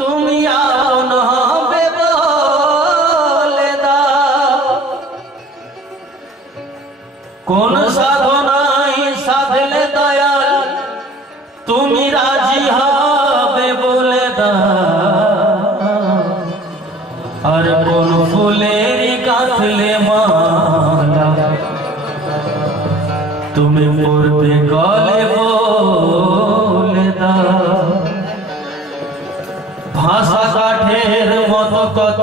তুমি আপন হবে বলে দাও। কোন সাধনাই সাধলে দয়াল, তুমি রাজি হবে বলে দাও। আর কোন ফুলের গাঁথলে মালা, তুমি পড়তে গলে বলে কত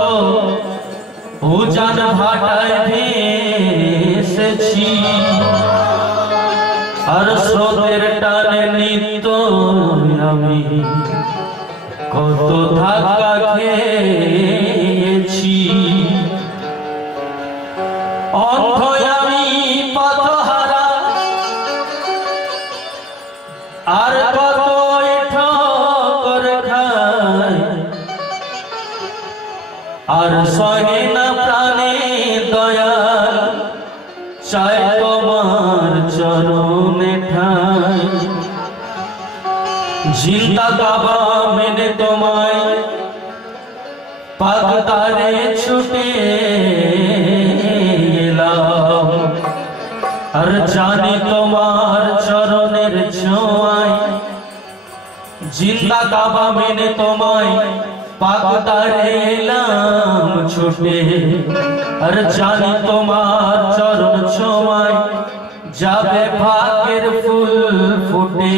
উজান ভাটায় ভেসেছি। আর স্রোতের টানে নিত আমি কত ধাক্কা খেয়েছি। বাবা জানি তোমার চরণের ছোঁয়ায় জিন্দা কাবা মেনে তোমায় পাগতারে এলাম ছুটে আর জানি তোমার চরণ ছোঁয়ায় যাবে ভাগের ফুল ফুটে।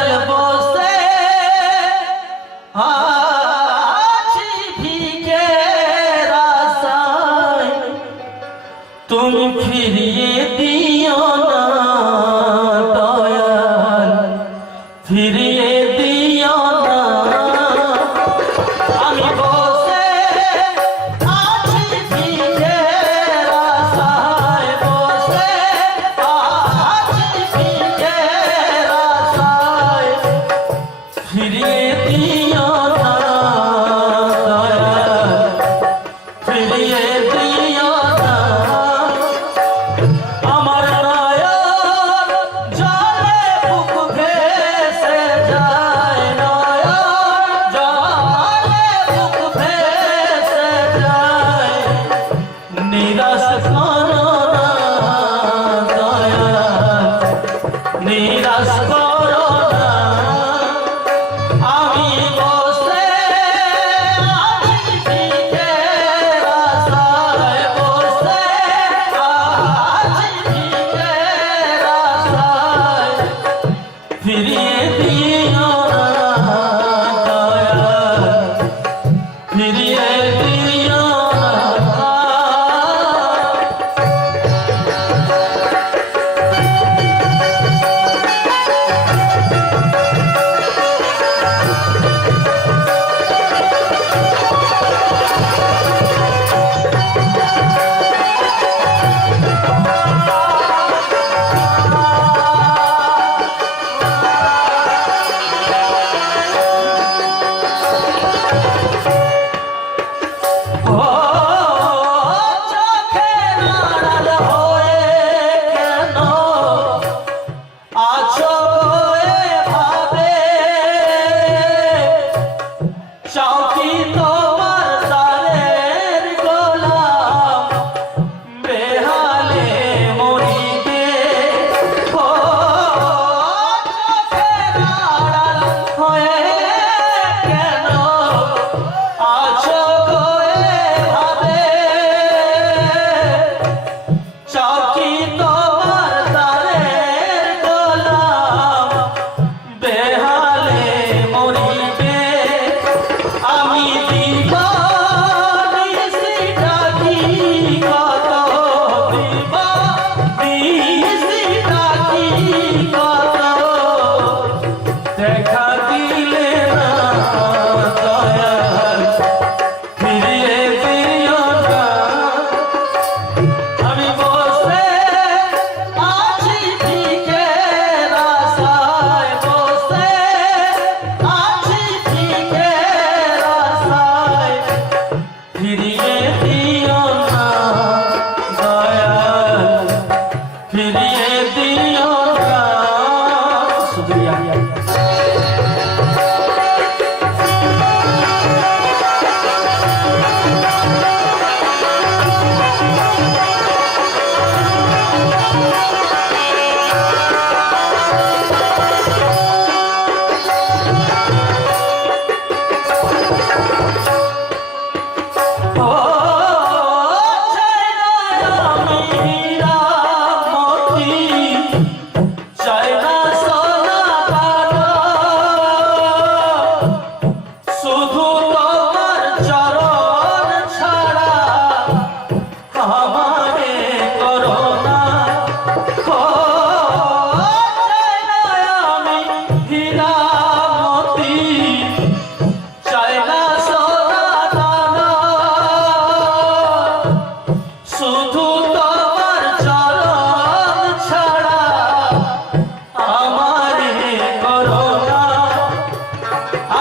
திரியே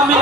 আমি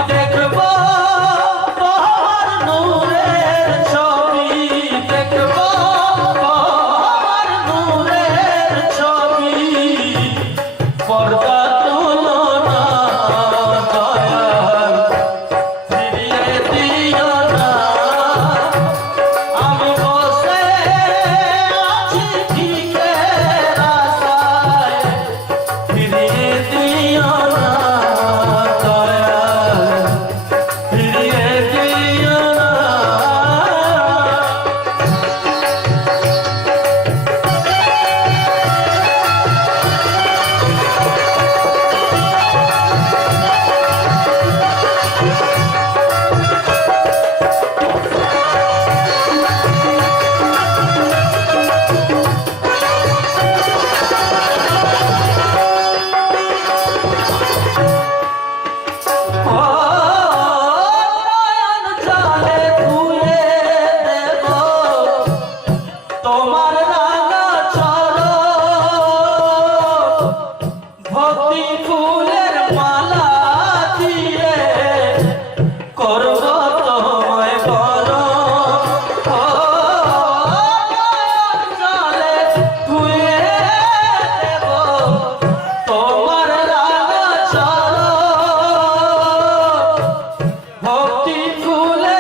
full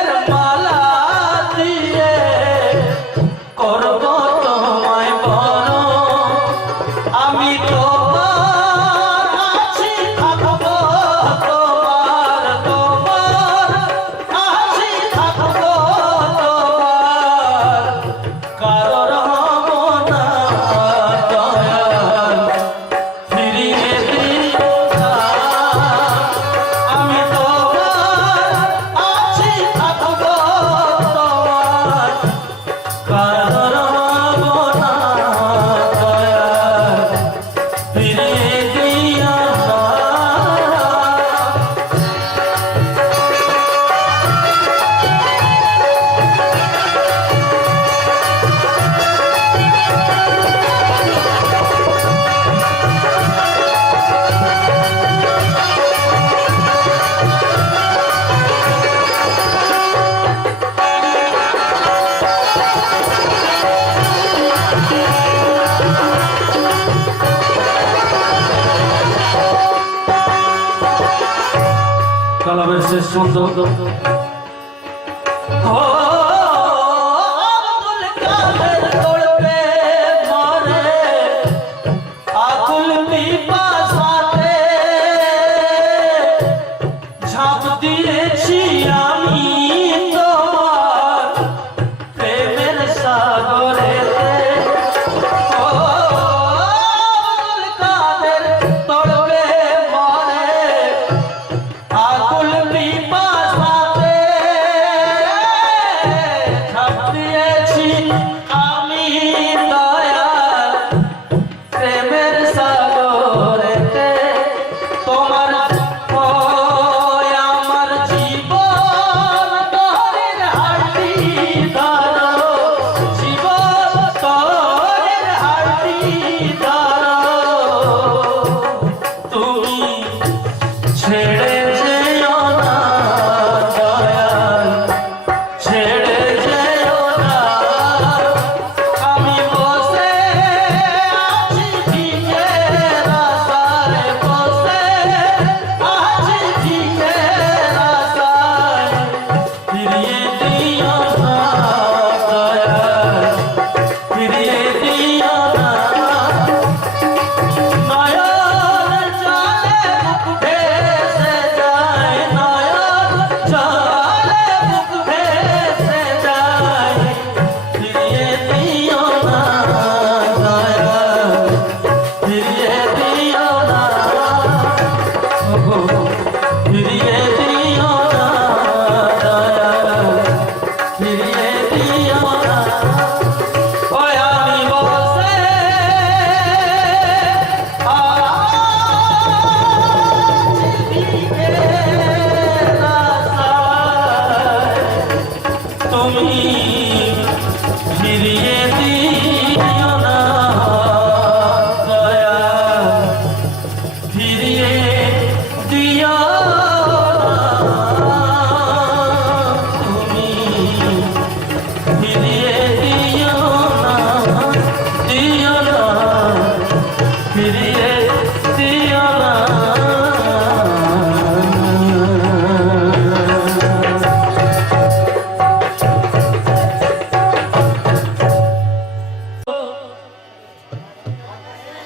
কালামের শেষ শব্দ